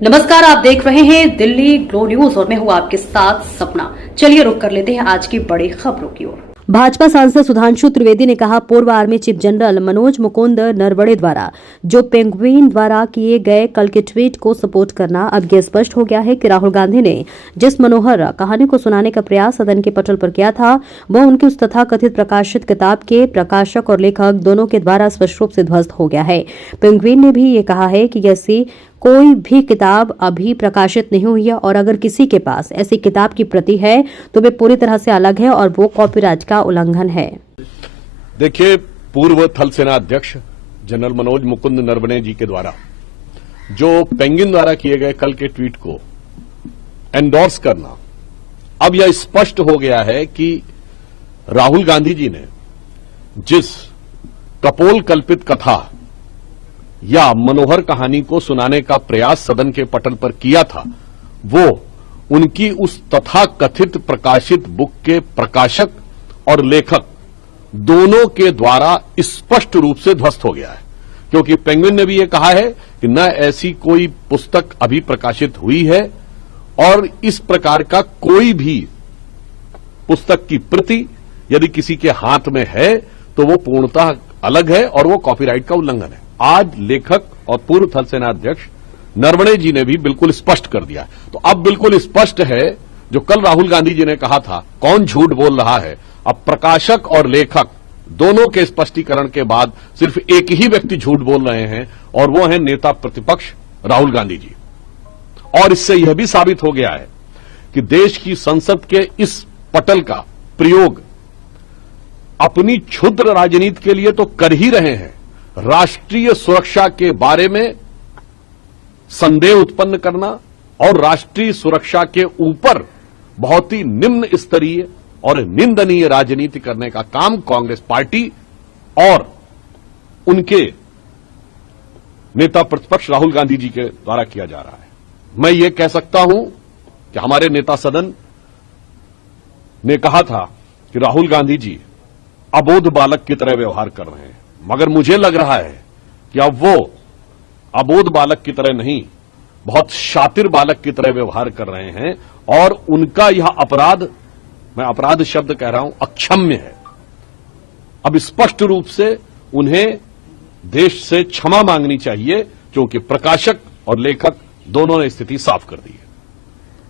नमस्कार, आप देख रहे हैं दिल्ली ग्लो न्यूज और मैं हूं आपके साथ सपना। चलिए रुक कर लेते हैं आज की बड़ी खबरों की ओर। भाजपा सांसद सुधांशु त्रिवेदी ने कहा, पूर्व army chief general Manoj Mukund Naravane द्वारा जो पेंगुइन द्वारा किए गए कल के ट्वीट को सपोर्ट करना, अब यह स्पष्ट हो गया है कि राहुल गांधी ने जिस मनोहर कहानी को सुनाने का प्रयास सदन के पटल पर किया था, वह उनकी उस तथाकथित प्रकाशित किताब के प्रकाशक और लेखक दोनों के द्वारा स्पष्ट रूप से ध्वस्त हो गया है। पेंगुइन ने भी ये कहा है कि ऐसी कोई भी किताब अभी प्रकाशित नहीं हुई है और अगर किसी के पास ऐसी किताब की प्रति है तो वे पूरी तरह से अलग है और वो कॉपीराइट का उल्लंघन है। देखिए, पूर्व थल सेना अध्यक्ष जनरल मनोज मुकुंद नरवणे जी के द्वारा जो पेंगुइन द्वारा किए गए कल के ट्वीट को एंडोर्स करना, अब यह स्पष्ट हो गया है कि राहुल गांधी जी ने जिस कपोल कल्पित कथा या मनोहर कहानी को सुनाने का प्रयास सदन के पटल पर किया था, वो उनकी उस तथाकथित प्रकाशित बुक के प्रकाशक और लेखक दोनों के द्वारा स्पष्ट रूप से ध्वस्त हो गया है। क्योंकि पेंगुइन ने भी ये कहा है कि न ऐसी कोई पुस्तक अभी प्रकाशित हुई है और इस प्रकार का कोई भी पुस्तक की प्रति यदि किसी के हाथ में है तो वो पूर्णतः अलग है और वो कॉपीराइट का उल्लंघन है। आज लेखक और पूर्व थल सेना अध्यक्ष नरवणे जी ने भी बिल्कुल स्पष्ट कर दिया। तो अब बिल्कुल स्पष्ट है जो कल राहुल गांधी जी ने कहा था, कौन झूठ बोल रहा है। अब प्रकाशक और लेखक दोनों के स्पष्टीकरण के बाद सिर्फ एक ही व्यक्ति झूठ बोल रहे हैं और वो है नेता प्रतिपक्ष राहुल गांधी जी। और इससे यह भी साबित हो गया है कि देश की संसद के इस पटल का प्रयोग अपनी क्षुद्र राजनीति के लिए तो कर ही रहे हैं, राष्ट्रीय सुरक्षा के बारे में संदेह उत्पन्न करना और राष्ट्रीय सुरक्षा के ऊपर बहुत ही निम्न स्तरीय और निंदनीय राजनीति करने का काम कांग्रेस पार्टी और उनके नेता प्रतिपक्ष राहुल गांधी जी के द्वारा किया जा रहा है। मैं ये कह सकता हूं कि हमारे नेता सदन ने कहा था कि राहुल गांधी जी अबोध बालक की तरह व्यवहार कर रहे हैं, मगर मुझे लग रहा है कि अब वो अबोध बालक की तरह नहीं, बहुत शातिर बालक की तरह व्यवहार कर रहे हैं और उनका यह अपराध, मैं अपराध शब्द कह रहा हूं, अक्षम्य है। अब स्पष्ट रूप से उन्हें देश से क्षमा मांगनी चाहिए क्योंकि प्रकाशक और लेखक दोनों ने स्थिति साफ कर दी है।